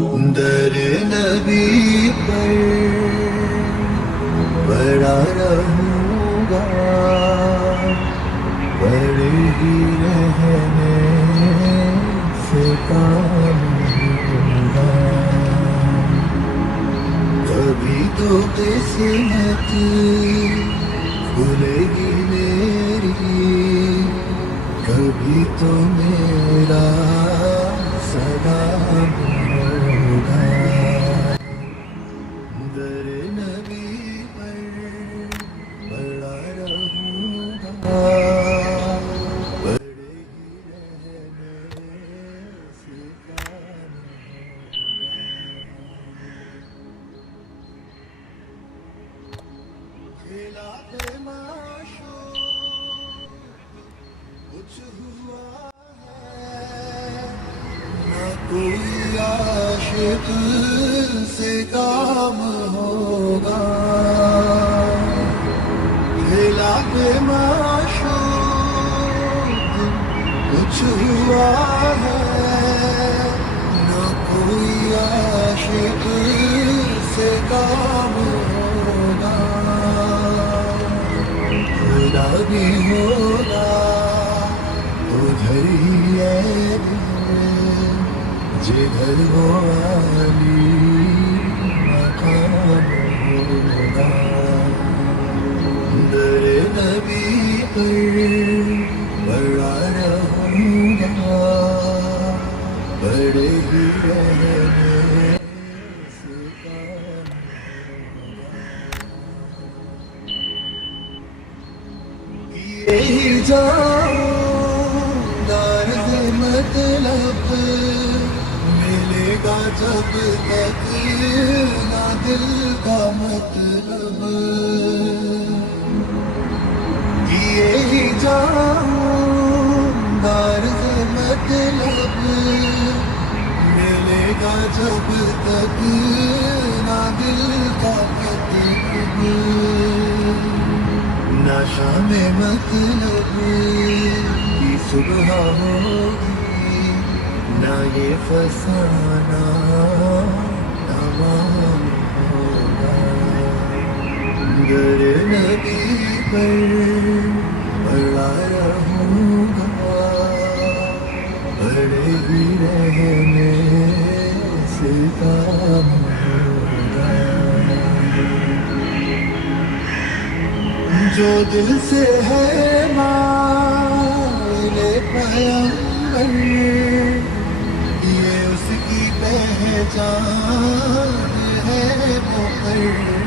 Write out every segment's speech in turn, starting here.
در نبی پر بڑا رہوں گا، بڑے ہی رہنے سے کام ہوگا، کبھی تو قسمت کھلے گی میری، کبھی تو میرا سلام ہوگا، در نبی پر بڑا رہوں گا، بڑے ہی رہنے سے کام ہوگا، خلاف معشوق کچھ ہوا ہے، نہ کوئی عاشق سے کام ہوگا، خلاف معشوق کچھ ہوا ہے، نہ کوئی عاشق سے کام ہوگا، خدا بھی ہوگا ادھر ہی ہے جدھر وہ عالی مقام ہوگا، در نبی پر بڑا رہوں گا، بڑے ہی رہنے سے کام ہوگا، یہی جاؤں دارد مطلب ملے گا جب تک نہ دل کا مطلب، یہی جاؤں دارد مطلب ملے گا جب تک نہ دل کا مطلب، نہ شام مطلب کی صبح ہوگی، نہ یہ فسانہ تمام ہوگا، در نبی پر بڑا رہوں گا، بڑے ہی رہنے سے کام ہوگا، جو دل سے ہے مائل پیغمبر، یہ اس کی پہچان ہے مقرر،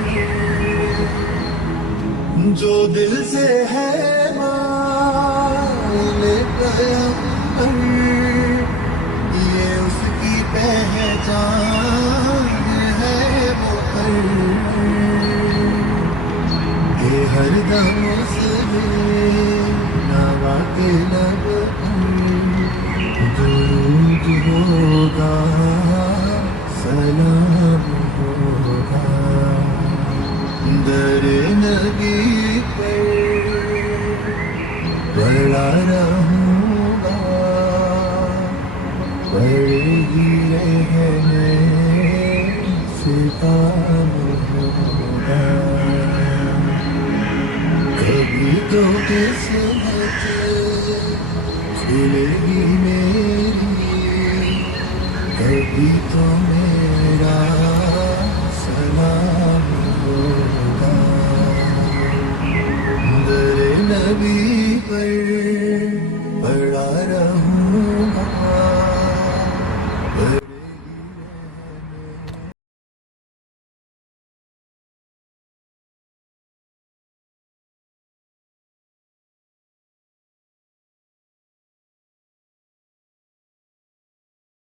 جو دل سے ہے مائل پیغمبر، یہ اس کی پہچان ہے مقرر، کہ ہر دم اس نوا کے لب پر درود ہوگا، سلام ہوگا، در نبی پر بڑا رہوں گا، بڑے ہی رہنے سے کام ہوگا، کبھی تو قسمت کھلے گی میری، کبھی تو میرا سلام ہوگا، در نبی پر بڑا رہوں گا،